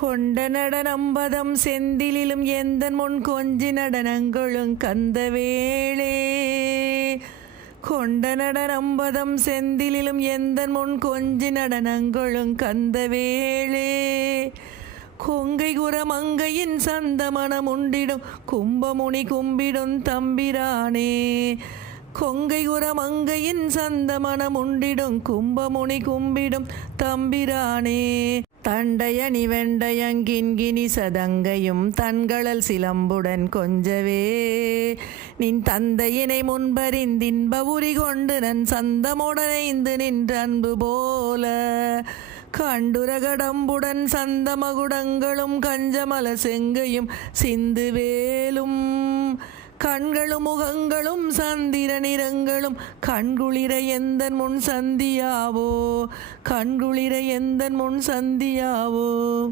கொண்ட நடனம்பதம் செந்திலும் எந்தன் முன் கொஞ்சி நடனங்களும் கந்தவேளே. கொண்ட நடனம்பதம் செந்திலும் எந்தன் முன் கொஞ்சி நடனங்களும் கந்தவேளே. கொங்கை குரமங்கையின் சந்தமனம் உண்டிடும் கும்பமுனி கும்பிடும் தம்பிரானே. கொங்கை குரமங்கையின் சந்தமனம் உண்டிடும் கும்பமுனி கும்பிடும் தம்பிரானே. தண்டையணி வெண்டையங்கின்கினி சதங்கையும் தன்களல் சிலம்புடன் கொஞ்சவே. நின் தந்தையினை முன்பறிந்தின்ப உரி கொண்டு நன் சந்தமுடனைந்து நின்ற அன்பு போல. கண்டுரகடம்புடன் சந்தமகுடங்களும் கஞ்சமல செங்கையும் சிந்து வேலும். கண்களும் முகங்களும் சந்திர நிறங்களும் கண்குளிர எந்தன் முன் சந்தியாவோ. கண்குளிர எந்தன் முன் சந்தியாவோ.